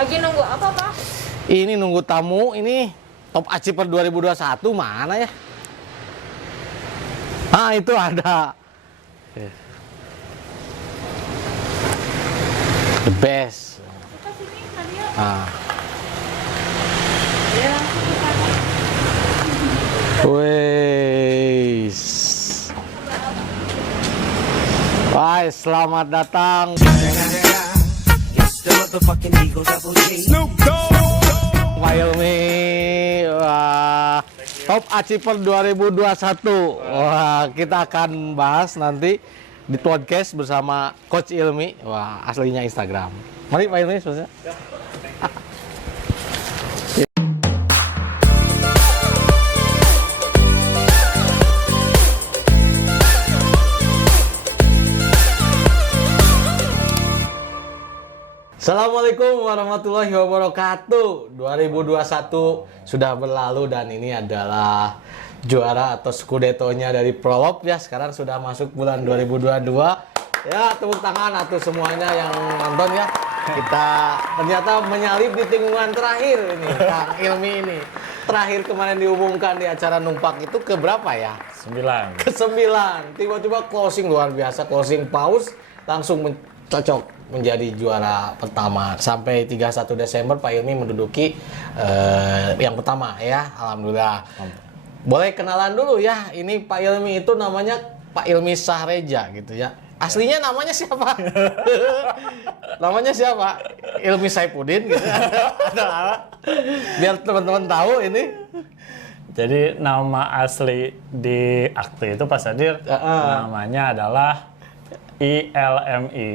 Lagi nunggu apa, Pak? Ini nunggu tamu, ini Top Achiever 2021 mana ya? Ah, itu ada. The best. Kita sini, Nadia. Ah. Ya, langsung ke sana. Wes. Hai, selamat datang. Pak Ilmi, wah, Top Achiever 2021. Wah, kita akan bahas nanti di podcast bersama Coach Ilmi. Wah, aslinya Instagram. Mari Pak Ilmi, sebenarnya. Assalamualaikum warahmatullahi wabarakatuh. 2021 sudah berlalu dan ini adalah juara atau skudettonya dari Prolop ya. Sekarang sudah masuk bulan 2022. Ya, tepuk tangan atau semuanya yang nonton ya. Kita ternyata menyalip di tikungan terakhir ini, Kang Ilmi ini. Terakhir kemarin diumumkan di acara numpak itu ke berapa ya? 9. Ke-9. Tiba-tiba closing luar biasa, closing paus langsung cocok menjadi juara pertama. Sampai 31 Desember Pak Ilmi menduduki yang pertama ya. Alhamdulillah. Boleh kenalan dulu ya. Ini Pak Ilmi itu namanya Pak Ilmi Sahreja gitu ya. Aslinya namanya siapa? Namanya siapa? Ilmi Saifuddin gitu. Biar teman-teman tahu ini. Jadi nama asli di akte itu Pak Sadir namanya adalah ILMI.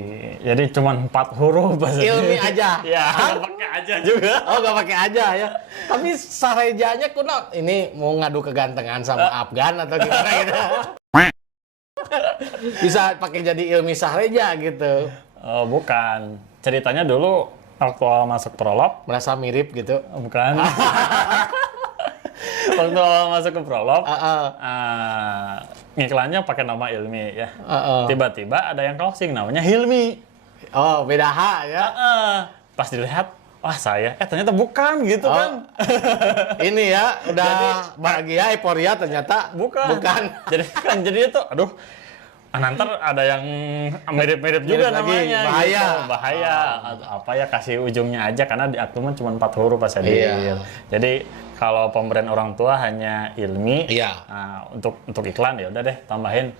Jadi cuma 4 huruf Pak Sadir. Ilmi aja. Ya, nggak pakai aja juga. Oh, nggak pakai aja ya. Tapi Sarejanya kuno. Ini mau ngadu kegantengan sama Afgan atau gimana gitu? Bisa pakai jadi Ilmi Sahreja gitu. Oh, bukan. Ceritanya dulu waktu awal masuk Prolop, Merasa mirip gitu. bukan. Waktu awal masuk ke Prolop, ngiklannya pakai nama Ilmi ya. Tiba-tiba ada yang closing namanya Hilmi. Oh, beda H ya. Pas dilihat, wah saya, ternyata bukan gitu kan. Ini ya, udah bahagia, euforia ternyata Bukan. Jadi itu, aduh, nanti ada yang mirip-mirip juga Mirip lagi, namanya. bahaya. Gitu. Bahaya. Apa ya, kasih ujungnya aja karena di akte cuma 4 huruf Pak Sadir. Iya. Jadi kalau pemberian orang tua hanya Ilmi, Iya. untuk iklan ya udah deh tambahin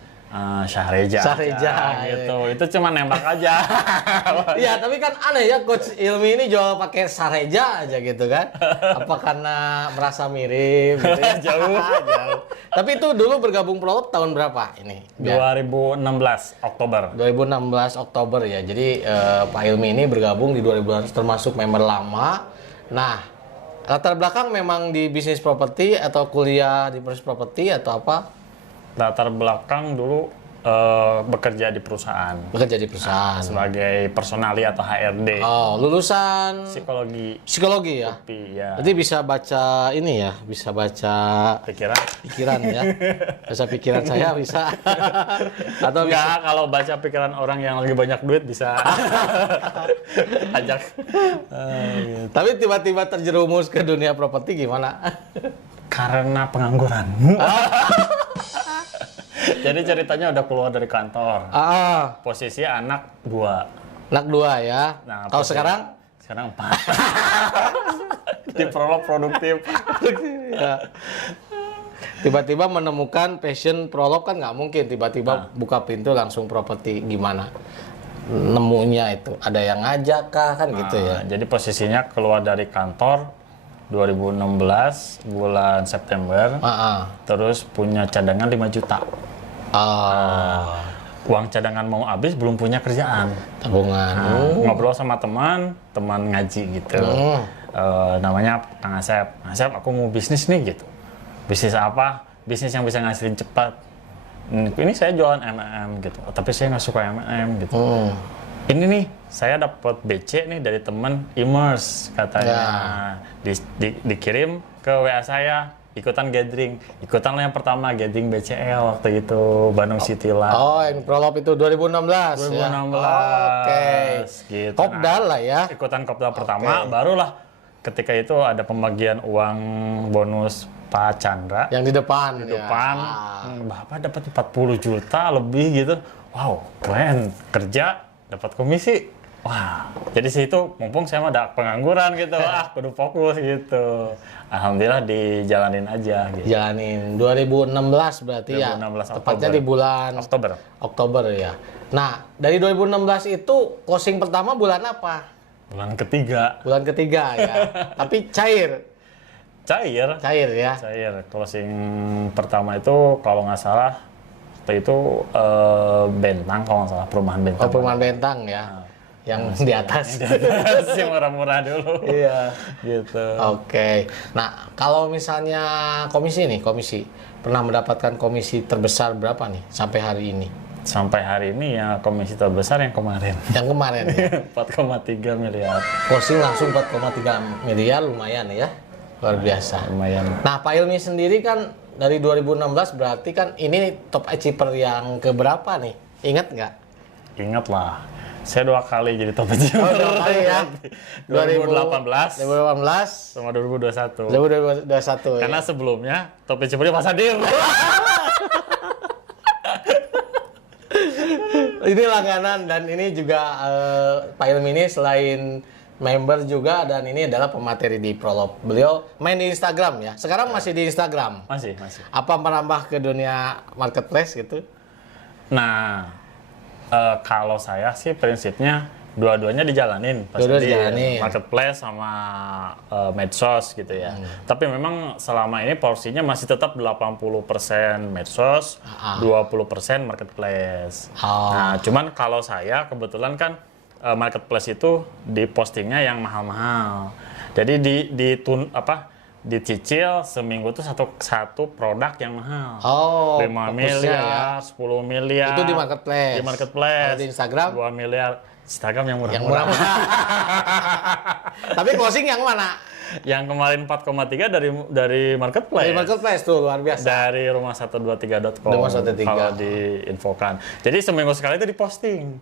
Sahreja. Sahreja, gitu. Itu cuma nembak aja. Iya, tapi kan aneh ya Coach Ilmi ini jual pakai Sahreja aja gitu kan. Apa karena merasa mirip gitu ya? Jauh. Tapi itu dulu bergabung Prolop tahun berapa ini? 2016 Oktober. 2016 Oktober ya. Jadi Pak Ilmi ini bergabung di 2016 termasuk member lama. Nah, latar belakang memang di bisnis properti atau kuliah di bisnis properti atau apa? Latar belakang dulu bekerja di perusahaan. Bekerja di perusahaan. Sebagai personali atau HRD. Oh, lulusan psikologi ya. Tapi ya Jadi bisa baca ini ya, bisa baca pikiran ya. Bahasa pikiran saya bisa. Atau bisa. Enggak, kalau baca pikiran orang yang lagi banyak duit bisa ajak. Gitu. Tapi tiba-tiba terjerumus ke dunia properti gimana? Karena pengangguran. Jadi ceritanya udah keluar dari kantor. Posisi anak 2. Anak 2 ya. Nah, kalau sekarang? Sekarang 4. Di Prolop produktif. Ya. Tiba-tiba menemukan passion Prolop kan nggak mungkin tiba-tiba buka pintu langsung properti, gimana nemunya itu? Ada yang ngajak kah kan gitu ya? Jadi posisinya keluar dari kantor 2016 bulan September. Terus punya cadangan 5 juta. Uang cadangan mau habis, belum punya kerjaan. Tabungan. Ngobrol sama teman ngaji gitu. Namanya Kang Asep. Asep, aku mau bisnis nih gitu. Bisnis apa? Bisnis yang bisa ngasilin cepat. Ini saya jualan M&M gitu. Tapi saya nggak suka M&M gitu. Ini nih, saya dapat BC nih dari teman Immerse katanya. Dikirim ke WA saya. ikutan gathering. Ikutan lah yang pertama gathering BCL waktu itu Bandung City Live. Oh, yang prolog itu 2016 ya. 2016. Oke. Gitu. Kopdar lah ya. Ikutan Kopdar pertama, barulah ketika itu ada pembagian uang bonus Pak Chandra. Yang di depan. Di depan, Bapak dapat 40 juta lebih gitu. Wow, keren. Kerja, dapat komisi. Wah, jadi situ mumpung saya mah ada pengangguran gitu. Kudu fokus gitu. Alhamdulillah dijalanin aja gitu. Jalanin 2016 berarti 2016 ya. Tepatnya Oktober. di bulan Oktober ya. Nah, dari 2016 itu closing pertama bulan apa? Bulan ketiga. Bulan ketiga ya. Tapi cair. Cair ya. Cair. Closing pertama itu kalau nggak salah waktu itu Bentang kalau nggak salah, perumahan Bentang. Oh, perumahan Bentang ya. Yang di atas. Yang murah-murah dulu. Iya. Gitu. Oke. Nah, kalau misalnya komisi pernah mendapatkan komisi terbesar berapa nih sampai hari ini? Sampai hari ini ya komisi terbesar yang kemarin. Yang kemarin ya. 4,3 miliar. Closing langsung 4,3 miliar, lumayan ya. Luar biasa. Lumayan. Nah, Pak Ilmi sendiri kan dari 2016 berarti kan ini top achiever yang keberapa nih? Ingat nggak? Ingat lah. Saya 2 kali jadi top achiever. Oh, 2 kali ya. 2018 sama sama 2021. 2021 Karena ya. sebelumnya top achiever Pak Sadir. Ini langganan dan ini juga Pak Ilmi ini selain member juga dan ini adalah pemateri di Prolog. Beliau main di Instagram ya. Sekarang masih di Instagram. Masih. Apa merambah ke dunia marketplace gitu? Nah, kalau saya sih prinsipnya dua-duanya dijalanin. Dua-dua Pasti dijalanin. Marketplace sama medsos gitu ya. Tapi memang selama ini porsinya masih tetap 80% medsos, 20% marketplace. Nah, cuman kalau saya kebetulan kan marketplace itu di postingnya yang mahal-mahal. Jadi dicicil seminggu tuh satu produk yang mahal. Oh, 5 fokusnya miliar, 10 miliar. Itu di marketplace. Di marketplace. Kalau di Instagram? 2 miliar. Instagram yang Yang murah-murah. murah-murah. Tapi closing yang mana? Yang kemarin 4,3 dari marketplace. Dari marketplace tuh luar biasa. Dari rumah123.com. Rumah123. Kalau diinfokan. Jadi seminggu sekali itu diposting.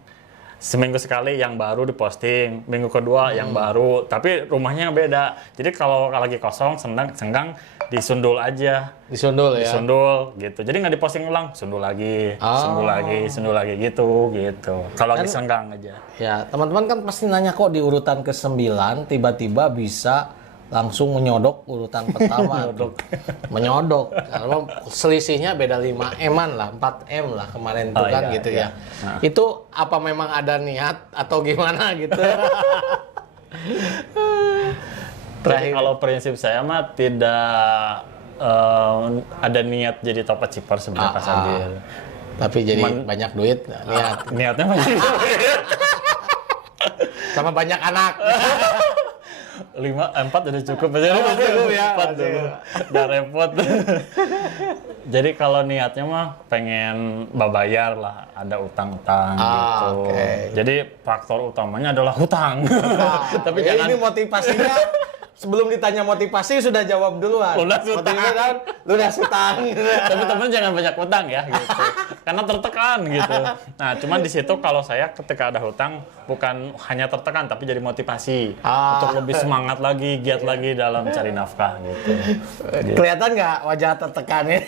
Seminggu sekali yang baru diposting, minggu kedua yang baru, tapi rumahnya beda. Jadi kalau lagi kosong, senggang, disundul aja. Disundul ya? Disundul gitu. Jadi nggak diposting ulang, sundul lagi gitu. Kalau lagi senggang aja. Ya, teman-teman kan pasti nanya kok di urutan ke-9 tiba-tiba bisa langsung menyodok urutan pertama. Menyodok. Karena selisihnya beda 5 M-an lah, 4 M lah kemarin tuh kan gitu ya. Nah. Itu apa memang ada niat atau gimana gitu? Jadi kalau prinsip saya mah tidak ada niat jadi top achiever sebenarnya Pak Sadir. Tapi jadi banyak duit, niat. Niatnya banyak duit. Sama banyak anak. 4 udah cukup aja. Cukup ya. 4 dulu. Udah repot. Jadi kalau niatnya mah pengen babayar lah, ada utang-utang gitu. Okay. Jadi faktor utamanya adalah hutang. Tapi ya jangan ini motivasinya sebelum ditanya motivasi sudah jawab duluan. Lunas utang. Kan, lunas utang. Tapi teman jangan banyak utang ya gitu. Karena tertekan gitu. Nah, cuman di situ kalau saya ketika ada hutang bukan hanya tertekan tapi jadi motivasi untuk lebih semangat lagi, giat lagi dalam cari nafkah gitu. Kelihatan nggak wajah tertekannya?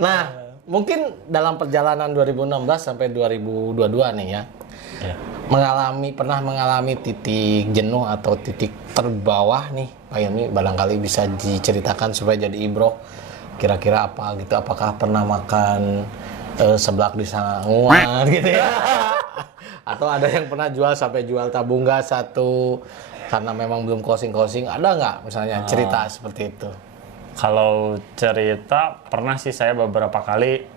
Nah, mungkin dalam perjalanan 2016 sampai 2022 nih ya. Ya. Pernah mengalami titik jenuh atau titik terbawah nih Pak Ilmi, barangkali bisa diceritakan supaya jadi ibrok kira-kira apa gitu, apakah pernah makan seblak di Sanguan gitu ya atau ada yang pernah jual sampai jual tabung gas satu karena memang belum closing, ada nggak misalnya cerita seperti itu? Kalau cerita pernah sih saya beberapa kali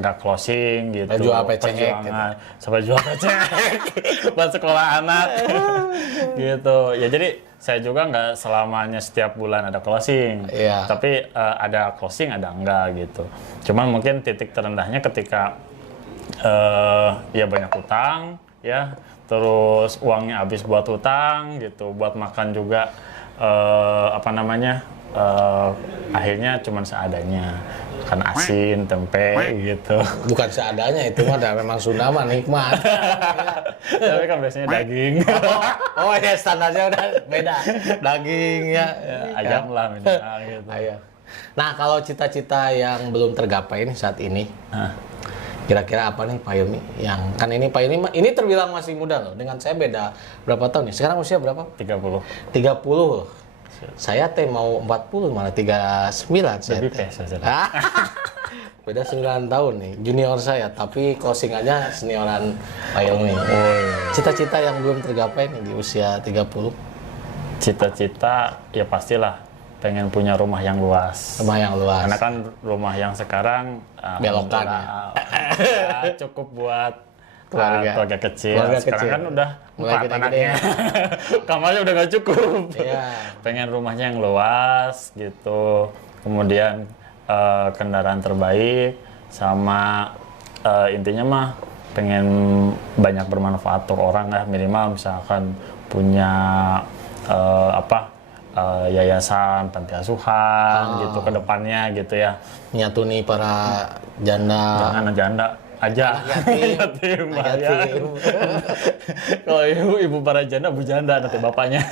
nggak closing gitu, jual PCX gitu. Sampai jual PCX buat sekolah anak gitu ya. Jadi saya juga nggak selamanya setiap bulan ada closing, tapi ada closing ada enggak gitu. Cuman mungkin titik terendahnya ketika ya banyak utang ya, terus uangnya habis buat utang gitu, buat makan juga apa namanya akhirnya cuman seadanya, kan asin, tempe gitu. Bukan seadanya, itu mah memang Sunda mah nikmat. Tapi kan biasanya daging. Oh ya, standarnya udah beda. Daging ya. Ayam lah minimal gitu. Ayam. Nah, kalau cita-cita yang belum tergapai nih saat ini, kira-kira apa nih Pak Hilmi? Yang kan ini Pak Hilmi ini terbilang masih muda loh. Dengan saya beda berapa tahun nih? Sekarang usia berapa? 30. 30 loh. Saya teh mau 40 malah 39 saya Lebih teh. pes. Beda 9 tahun nih, junior saya, tapi closingannya senioran Pak Hilmi. Cita-cita yang belum tergapai nih di usia 30. Cita-cita ya pastilah pengen punya rumah yang luas. Rumah yang luas. Karena kan rumah yang sekarang Belokan ya, cukup buat keluarga kecil. Keluarga Sekarang kecil. kan udah Mulai 4 gede-gede. anaknya. Kamarnya udah gak cukup. Iya. Pengen rumahnya yang luas gitu. Kemudian kendaraan terbaik sama intinya mah pengen banyak bermanfaat untuk orang lah, minimal misalkan punya yayasan, panti asuhan gitu ke depannya gitu ya. Nyatuni para janda. Anak janda aja. Yatim. Kalau ibu para janda, bu janda nanti bapaknya.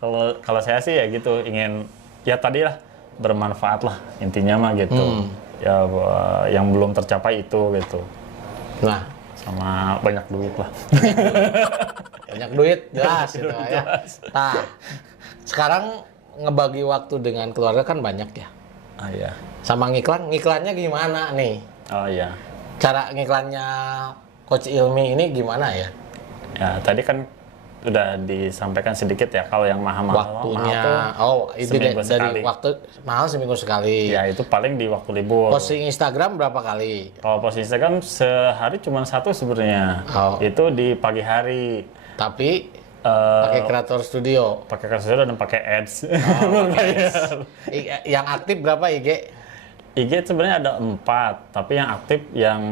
Kalau saya sih ya gitu, ingin ya tadi lah bermanfaat lah intinya mah gitu. Ya yang belum tercapai itu gitu. Nah, sama banyak duit lah. banyak duit jelas itu ya. Nah, sekarang ngebagi waktu dengan keluarga kan banyak ya. Ah iya. Sama ngiklannya gimana nih? Oh iya. Cara ngiklannya Coach Ilmi ini gimana ya? Ya tadi kan udah disampaikan sedikit ya, kalau yang mahal-mahal Waktunya, itu seminggu dari sekali. waktu mahal seminggu sekali. Ya itu paling di waktu libur. Posting Instagram berapa kali? Kalau posting Instagram sehari cuma 1 sebenarnya. Oh. Itu di pagi hari. Tapi pakai kreator studio. Pakai kasus dan pakai ads. Yang aktif berapa IG? IG sebenarnya ada 4, tapi yang aktif yang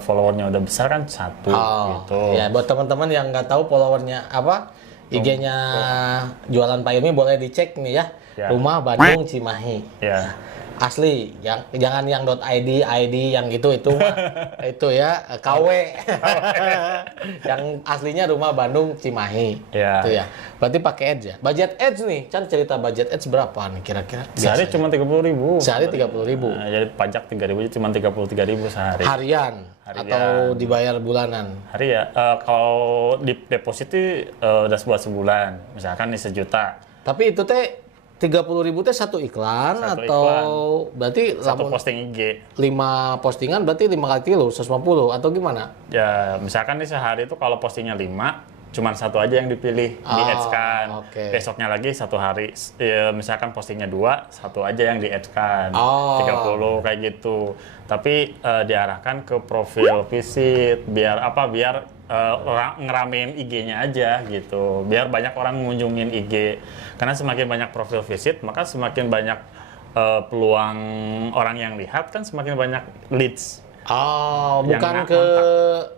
followernya udah besar kan 1 gitu. Ya, buat teman-teman yang nggak tahu followernya apa, IG-nya jualan Pak Ilmi boleh dicek nih ya. Ya. Rumah Bandung Cimahi. Ya. Asli, jangan yang .id, yang itu mah itu ya KW. Yang aslinya Rumah Bandung Cimahi. Ya. Itu ya. Berarti pakai ads ya. Budget ads nih, Chan cerita budget ads berapa nih kira-kira? Sehari cuma 30.000. Sehari 30.000. Nah, jadi pajak 3.000 cuma 33.000 sehari. Harian atau dibayar bulanan? Hari ya. Kalau di deposit itu udah buat sebulan. Misalkan nih 1 juta. Tapi itu teh 30.000 teh satu iklan Satu atau iklan. berarti Satu lamun posting IG. 5 postingan berarti 5 kali kilo 150 atau gimana? Ya, misalkan nih sehari itu kalau postingnya 5, cuman 1 aja yang dipilih, di ads kan. oke. Besoknya lagi 1 hari, ya, misalkan postingnya 2, 1 aja yang di ads kan. Oh. 30 kayak gitu. Tapi diarahkan ke profil visit, biar apa? Biar ngeramein IG-nya aja gitu. Biar banyak orang ngunjungin IG. Karena semakin banyak profil visit, maka semakin banyak peluang orang yang lihat, kan semakin banyak leads. Oh, Yang bukan nggak ke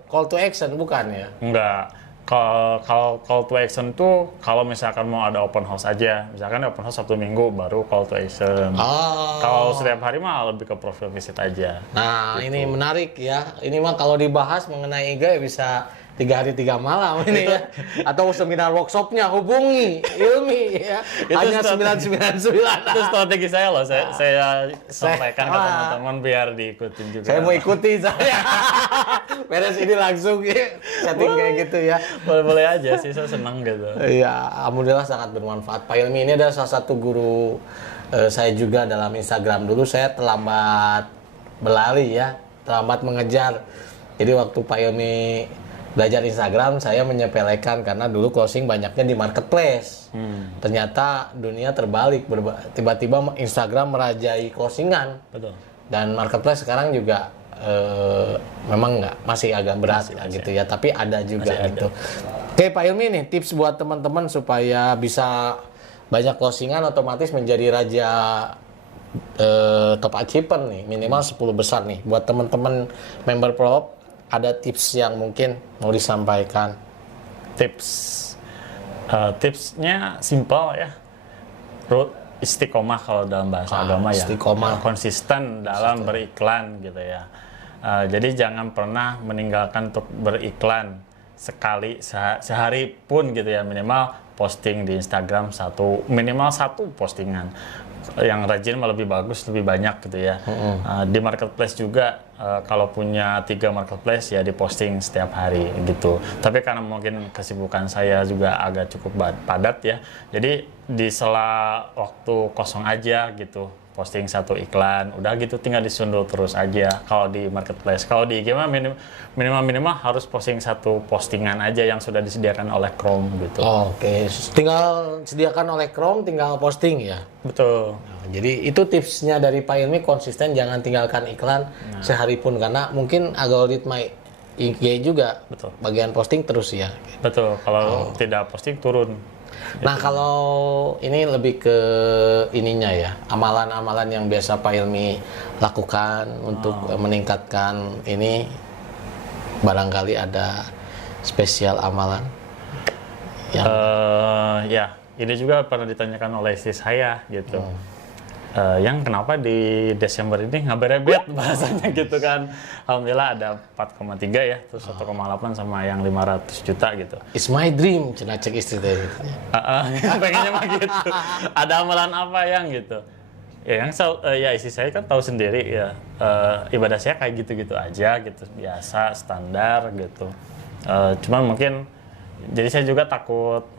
call to action bukan ya? Enggak. Kalau call to action tuh kalau misalkan mau ada open house aja. Misalkan open house Sabtu Minggu baru call to action. Oh. Kalau setiap hari mah lebih ke profil visit aja. Nah, ini menarik ya. Ini mah kalau dibahas mengenai IG bisa 3 hari 3 malam ini ya. Atau seminar workshopnya hubungi Ilmi ya. Itu Hanya strategi. 999. Itu strategi saya loh. Saya sampaikan ke teman-teman biar diikutin juga. Saya mau ikuti saya. Beres ini langsung ya, setting kayak gitu ya. Boleh-boleh aja sih, saya senang gitu. Iya, alhamdulillah sangat bermanfaat. Pak Ilmi ini adalah salah satu guru saya juga dalam Instagram. Dulu saya terlambat berlari ya, terlambat mengejar. Jadi waktu Pak Ilmi belajar Instagram, saya menyepelekan karena dulu closing banyaknya di marketplace. Ternyata dunia terbalik, tiba-tiba Instagram merajai closingan. Betul. Dan marketplace sekarang juga memang masih agak berat gitu ya, tapi ada juga Masih gitu. Oke Pak Ilmi nih, tips buat teman-teman supaya bisa banyak closingan otomatis menjadi raja top achiever nih, minimal 10 besar nih. Buat teman-teman member Prolog, ada tips yang mungkin mau disampaikan? Tips Tipsnya simpel ya. Istiqomah kalau dalam bahasa agama ya. istiqomah. Konsisten dalam beriklan gitu ya. Jadi jangan pernah meninggalkan untuk beriklan sekali sehari pun gitu ya, minimal posting di Instagram minimal satu postingan. Yang rajin mah lebih bagus, lebih banyak gitu ya. Di marketplace juga kalau punya 3 marketplace ya diposting setiap hari gitu. Tapi karena mungkin kesibukan saya juga agak cukup padat ya, jadi di sela waktu kosong aja gitu posting 1 iklan, udah gitu tinggal disundul terus aja kalau di marketplace. Kalau di IG mah minimal harus posting 1 postingan aja yang sudah disediakan oleh Chrome gitu. Oke, tinggal sediakan oleh Chrome, tinggal posting ya. Betul. Nah, jadi itu tipsnya dari Pak Ilmi, konsisten, jangan tinggalkan iklan sehari pun, karena mungkin algoritma IG juga Betul. bagian posting terus ya. Betul, kalau tidak posting turun. Nah, kalau ini lebih ke ininya ya, amalan-amalan yang biasa Pak Ilmi lakukan untuk meningkatkan ini, barangkali ada spesial amalan yang Ya, ini juga pernah ditanyakan oleh istri saya gitu. Yang kenapa di Desember ini ngaberebet bahasanya gitu kan. Alhamdulillah ada 4,3 ya, terus 1,8 sama yang 500 juta gitu. It's my dream, cenah cek istri teh. Pengennya mah gitu. Ada amalan apa yang gitu? Ya yang ya istri saya kan tahu sendiri ya, ibadah saya kayak gitu-gitu aja gitu, biasa standar gitu. Cuman mungkin jadi saya juga takut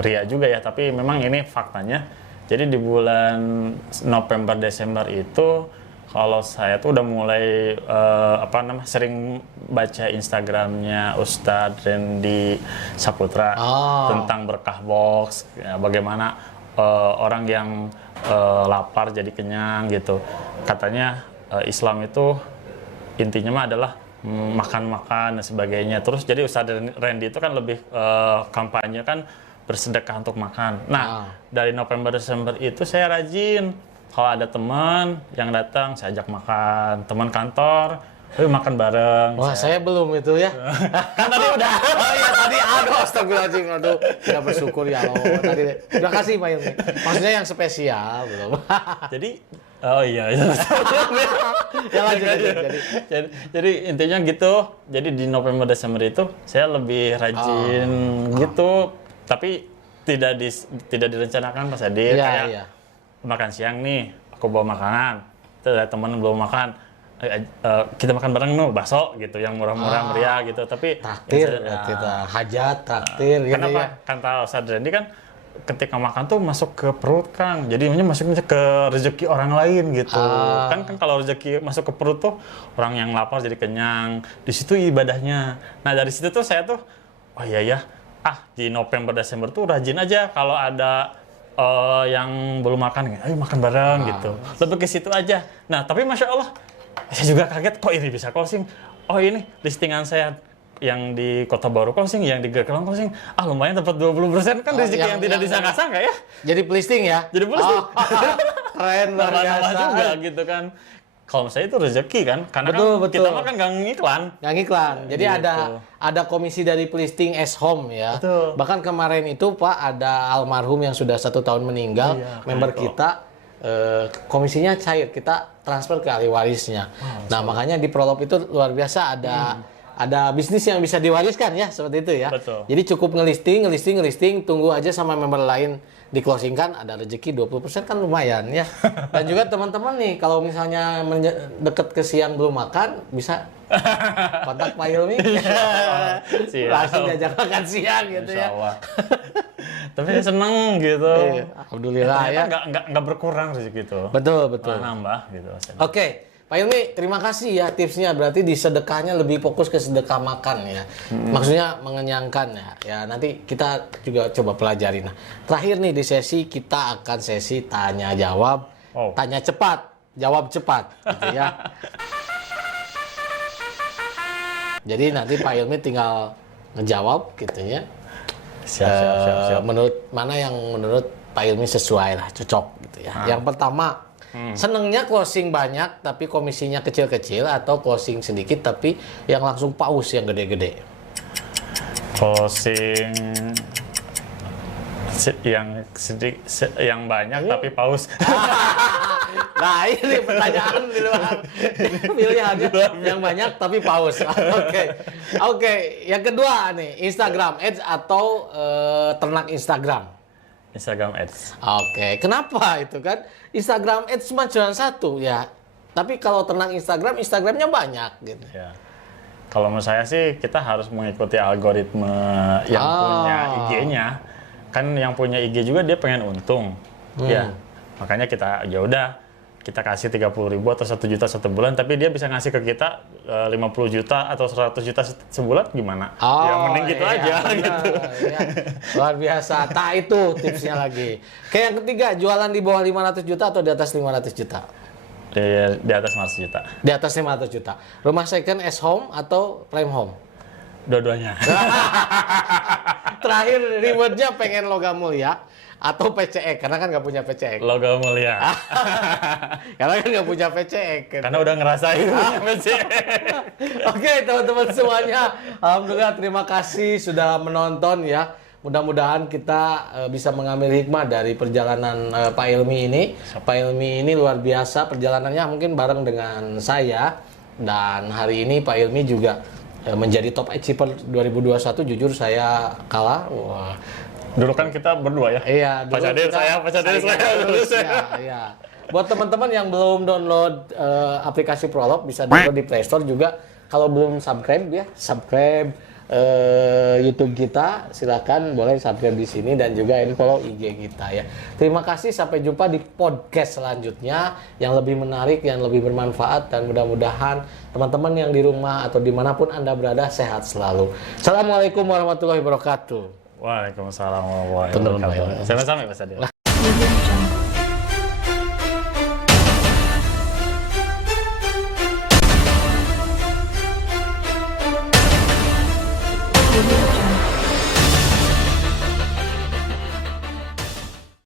ria juga ya, tapi memang ini faktanya. Jadi di bulan November Desember itu kalau saya tuh udah mulai sering baca Instagramnya Ustadz Randy Saputra tentang berkah box, ya, bagaimana orang yang lapar jadi kenyang gitu. Katanya Islam itu intinya mah adalah makan-makan dan sebagainya. Terus jadi Ustadz Randy itu kan lebih kampanye kan bersedekah untuk makan. Nah, dari November Desember itu saya rajin. Kalau ada teman yang datang, saya ajak makan. Teman kantor, ayo makan bareng. Wah, saya belum itu ya. Kan tadi udah. Oh iya, tadi astagfirullahaladzim. Aduh, tidak bersyukur ya Allah. Tadi terima kasih Pak Ilmi. Maksudnya yang spesial belum. Jadi, oh iya. Ya lanjut. Jadi intinya gitu. Jadi di November Desember itu saya lebih rajin gitu. Tapi tidak direncanakan Mas Adi, kayak makan siang nih, aku bawa makanan, terus ada teman belum makan, kita makan bareng bakso gitu, yang murah-murah meriah gitu. Tapi traktir kita hajat traktir gitu kenapa? ya. Kata Ustadz Randy kan ketika makan tuh masuk ke perut Kang, jadi masuknya ke rezeki orang lain gitu. Kan kalau rezeki masuk ke perut tuh orang yang lapar jadi kenyang, di situ ibadahnya. Nah dari situ tuh saya tuh, oh iya ya. Di November Desember tuh rajin aja kalau ada yang belum makan, ayo makan bareng gitu. Lebih ke situ aja. Nah, tapi Masya Allah, saya juga kaget kok ini bisa closing. Oh ini listingan saya yang di Kota Baru closing, yang di Gerkelang closing. Lumayan dapat 20% kan rezeki yang tidak disangka-sangka ya. Jadi listing ya? Jadi listing. Keren, luar biasa juga gitu kan. Kalau saya itu rezeki kan, karena betul. kita mah kan nggak ngiklan. Nggak ngiklan. Jadi gitu. ada komisi dari Plisting as Home ya. Betul. Bahkan kemarin itu Pak ada almarhum yang sudah 1 tahun meninggal, member kita komisinya cair, kita transfer ke ahli warisnya. Nah makanya di Prolop itu luar biasa ada bisnis yang bisa diwariskan ya, seperti itu ya. Betul. Jadi cukup ngelisting, tunggu aja sama member lain diklosingkan, ada rezeki 20% kan lumayan ya. Dan juga teman-teman nih kalau misalnya deket ke siang belum makan, bisa kontak Pak Ilmi. Langsung diajak makan siang gitu ya. Tapi seneng gitu. Alhamdulillah ya. Nggak berkurang rezeki itu. Betul. Nambah gitu. Oke. Pak Ilmi, terima kasih ya tipsnya. Berarti di sedekahnya lebih fokus ke sedekah makan ya. Maksudnya mengenyangkan ya. Ya nanti kita juga coba pelajari. Nah, terakhir nih di sesi kita akan sesi tanya jawab. Tanya cepat, jawab cepat gitu ya. Jadi nanti Pak Ilmi tinggal ngejawab gitu ya. Siap. Menurut Pak Ilmi sesuai lah, cocok gitu ya. Yang pertama, senengnya closing banyak tapi komisinya kecil-kecil, atau closing sedikit tapi yang langsung paus yang gede-gede? Closing yang banyak tapi paus. Nah ini pertanyaan di luar pilihannya yang banyak tapi paus. Oke. Yang kedua nih, Instagram Ads atau ternak Instagram? Instagram Ads. Oke, kenapa itu kan? Instagram Ads cuma satu ya. Tapi kalau ternak Instagramnya banyak gitu. Ya. Kalau menurut saya sih kita harus mengikuti algoritma yang punya IG-nya. Kan yang punya IG juga dia pengen untung. Ya. Makanya kita ya udah kita kasih 30.000 atau 1 juta satu bulan, tapi dia bisa ngasih ke kita 50 juta atau 100 juta sebulan gimana? Ya mending gitu aja gitu. Iya. Luar biasa. Itu tipsnya lagi. Kayak yang ketiga, jualan di bawah 500 juta atau di atas 500 juta? Di atas 500 juta. Di atas 500 juta. Rumah second as home atau prime home? Dua-duanya. Terakhir rewardnya pengen logam mulia atau PCE, karena kan nggak punya PCE. Logam mulia. Karena kan nggak punya PCE. Karena udah ngerasain punya PCE. Oke, teman-teman semuanya, alhamdulillah terima kasih sudah menonton ya. Mudah-mudahan kita bisa mengambil hikmah dari perjalanan Pak Ilmi ini. Pak Ilmi ini luar biasa perjalanannya, mungkin bareng dengan saya. Dan hari ini Pak Ilmi juga menjadi top achiever 2021. Jujur saya kalah. Wah. Dulu kan kita berdua ya. Iya, Pak Cadir saya. terus, ya. Buat teman-teman yang belum download aplikasi Prolog, bisa download di Play Store juga. Kalau belum subscribe YouTube kita, silakan boleh subscribe di sini dan juga follow IG kita ya. Terima kasih, sampai jumpa di podcast selanjutnya yang lebih menarik, yang lebih bermanfaat, dan mudah-mudahan teman-teman yang di rumah atau dimanapun Anda berada sehat selalu. Assalamualaikum warahmatullahi wabarakatuh. Waalaikumsalam warahmatullahi wabarakatuh. Sama-sama Pak Cadir. Audio Jungle.